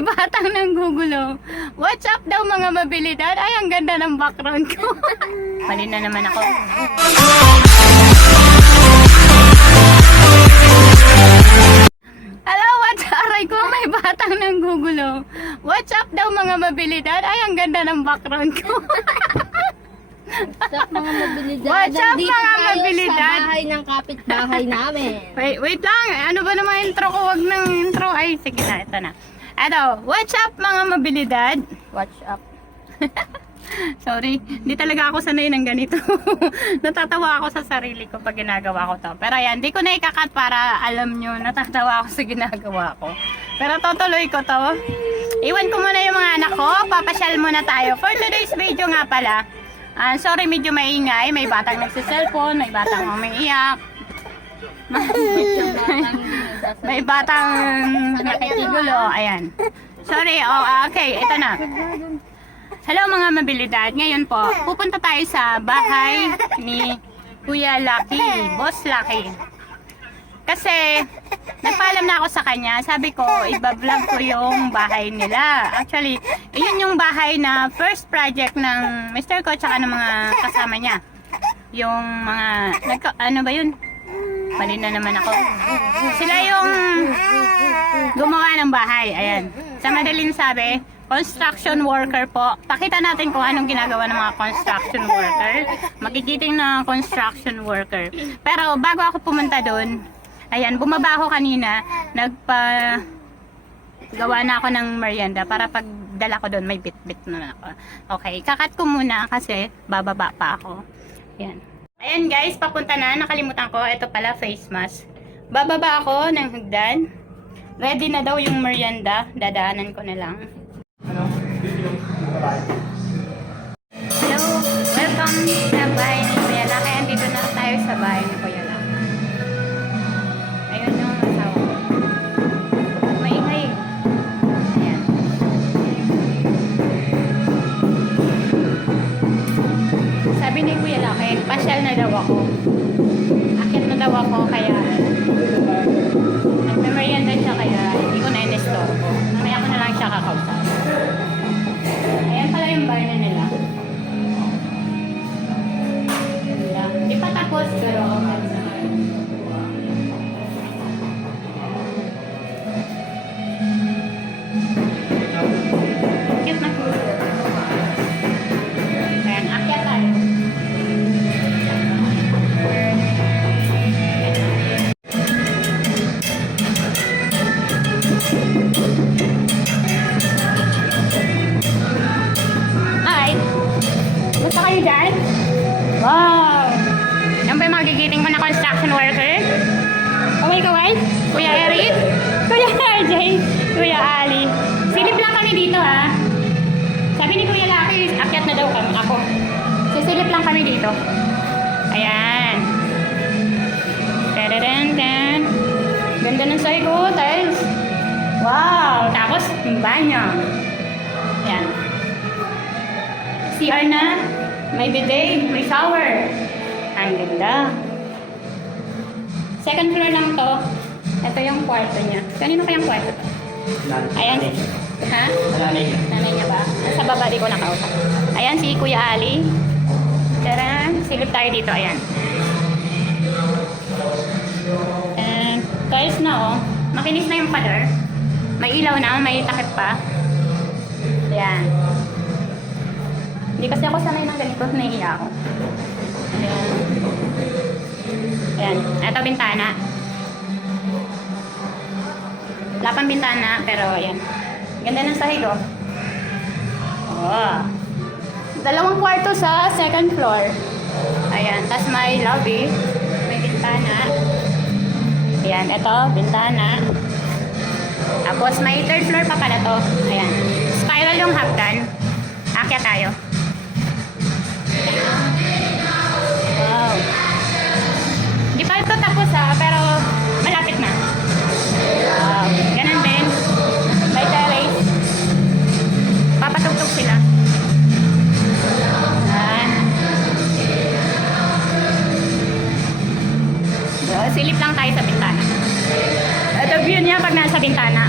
may batang nanggugulo. What's up daw mga Mabelidad? Ay, ang ganda ng background ko. Mali na naman ako. Hello, what's up? Aray ko, may batang nanggugulo. What's up daw mga Mabelidad? Ay, ang ganda ng background ko. What's up mga Mabelidad? What's up Nandito mga tayo Mabelidad? sa bahay ng kapitbahay namin. Wait lang. Ano ba naman intro ko? Wag ng intro. Ay, sige na. Ito na. Eto, what's up mga Mabelidad? What's up? Sorry, hindi talaga ako sanay ng ganito. Natatawa ako sa sarili ko pag ginagawa ko to. Pero ayan, hindi ko na ikakat para alam nyo, natatawa ako sa ginagawa ko. Pero tutuloy ko to. Iwan ko muna yung mga anak ko. Papasyal muna tayo. For today's video nga pala, sorry, medyo maingay. May batang nagsiselfone, may batang umiiyak. May batang nakikigulo. Ayan. Sorry, okay, ito na. Hello mga Mabelidad. Ngayon po, pupunta tayo sa bahay ni Kuya Lucky, Boss Lucky. Kasi, nagpaalam na ako sa kanya. Sabi ko, iba-vlog ko yung bahay nila. Actually, yun yung bahay na first project ng Mr. ko tsaka ng mga kasama niya. Yung mga, ano ba yun? Mali na naman ako. Sila yung gumawa ng bahay. Ayan. Sa madaling sabi, construction worker po. Pakita natin kung anong ginagawa ng mga construction worker. Magigiting na construction worker. Pero bago ako pumunta doon, ayan, bumaba ako kanina, gawa na ako ng merienda para pagdala ko doon may bit-bit na ako. Okay, kakat ko muna kasi bababa pa ako. Ayan. Ayan guys, papunta na. Nakalimutan ko. Ito pala, face mask. Bababa ako ng hagdan. Ready na daw yung merienda. Dadaanan ko na lang. Hello, welcome sa bahay ni Kuya Lucky. Andito na tayo sa bahay ni Kuya Lucky. Ayun yung asawa ko. Maingay. Ayan. Sabi ni Kuya Lucky, pasyal na daw ako. Akit na daw ako, kaya nagme-merienda siya, kaya hindi ko na in-store ko. Mamaya ko na lang siya kakausap. Ayan pala yung bar na nila. Hindi pa tapos, pero cute na cute. Ayan, akyat tayo. Gusto kayo dyan? Wow! Yan ba yung magigiting mo na construction worker? Kaway-kaway? Kuya Eric? Kuya RJ? Kuya Ali? Silip lang kami dito ha. Sabi ni Kuya Lucky, akyat na daw kami. Ako. Sisilip lang kami dito. Ayan. Tadadanda. Ganda ng sahig ko, tiles. Wow! Tapos, yung banyo. Ayan. CR na. May bidet, may shower. Ang ganda. Second floor lang to. Ito yung kwarto niya. Kanino kayang kwarto to? Ayan. Ha? Nanay niya ba? Nasa baba, di ko nakausap. Ayan si Kuya Ali. Tara, silip tayo dito. Ayan. And, tiles na oh. Makinis na yung pader. May ilaw na, may takip pa. Ayan. Hindi kasi ako sanay ng ganito, nahihiya ako. Ayan. Ayan. Ito bintana. Wala pang bintana, pero ayan. Ganda ng sahig, oh. Oh. Dalawang kwarto sa second floor. Ayan. Tapos may lobby. May bintana. Ayan. Ito, bintana. Tapos may third floor pa pala to. Ayan. Spiral yung hagdan. Akyat tayo. Wow. Hindi pa ito tapos pero malapit na. Wow. Ganun din. May terrace. Papatugtog sila. Yan. Silip lang tayo sa bintana. Ito view niya pag nasa bintana.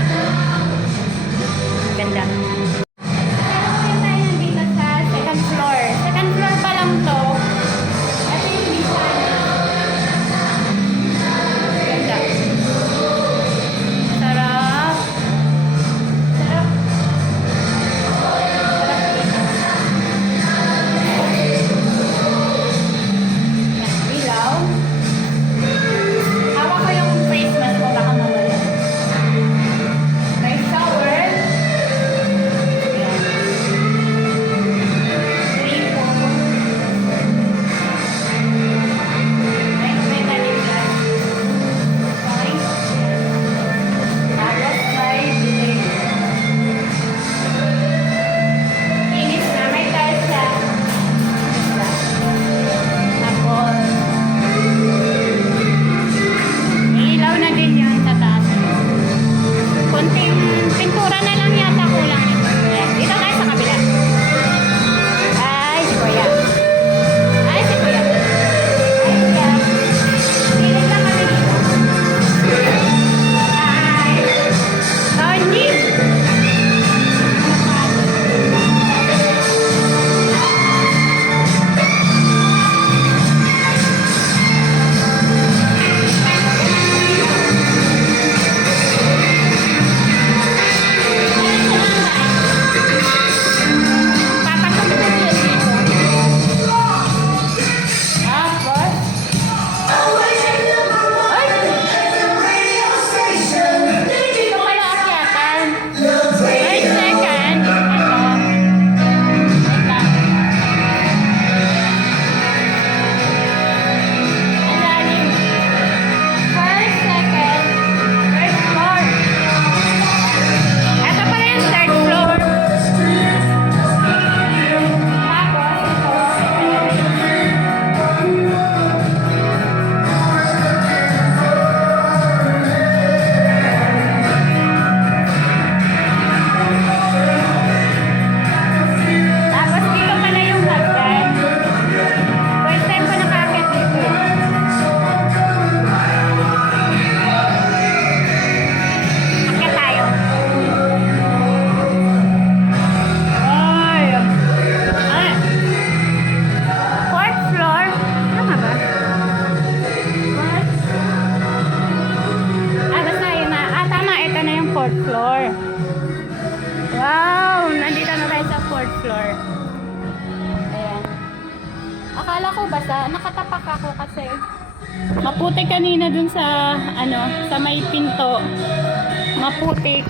4th floor. Wow! Nandito na tayo sa 4th floor. Ayan. Akala ko basta, nakatapak ako kasi maputik kanina dun sa, sa may pinto. Maputik.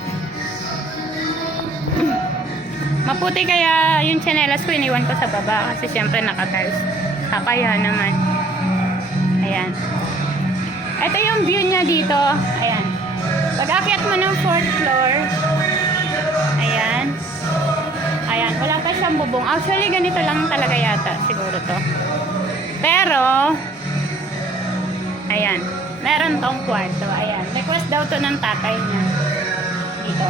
Maputik kaya yung tsinelas ko iniwan ko sa baba kasi syempre nakatiles. Kaya naman. Ayan. Ito yung view niya dito. Ayan. Pag-akyat mo ng 4th floor. Ayan. Ayan. Wala pa siyang bubong. Actually, ganito lang talaga yata. Siguro to. Pero, ayan. Meron tong kwarto. Ayan. Request daw to ng tatay niya. Dito.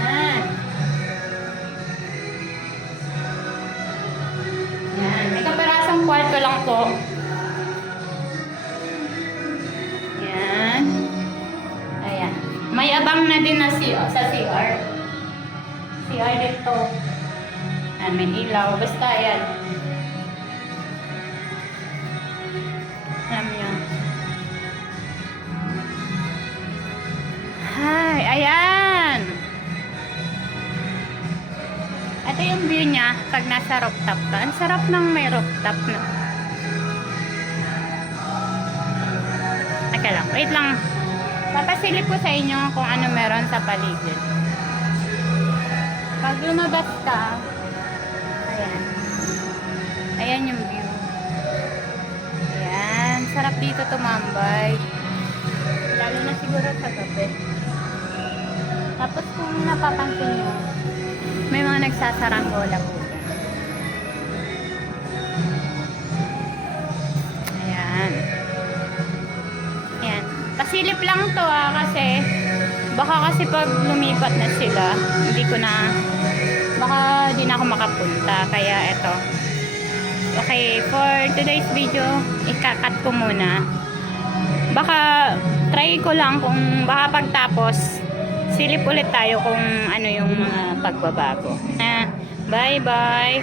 Ayan. Ayan. May kaparasang kwarto lang po. Ayan. Ayan. May abang na din na sa CR. CR dito. Ayan, may ilaw. Basta ayan. Alam nyo. Hi, ayan. Ito yung view niya pag nasa rooftop ka. Ang sarap ng may rooftop na. Teka lang, wait lang. Papasilip ko sa inyo kung ano meron sa paligid. Pag lumabas ka, ayan. Ayan yung view. Ayan, sarap dito tumambay. Lalo na siguro sa gabi. Tapos kung napapansin nyo, may mga nagsasaranggola po. Ayan. Ayan. Pasilip lang to kasi baka kasi pag lumipat na sila, hindi ko na, baka di na ako makapunta. Kaya eto. Okay, for today's video, ikakat ko muna. Baka try ko lang kung baka pagtapos silip ulit tayo kung ano yung mga pagbabago. Bye bye.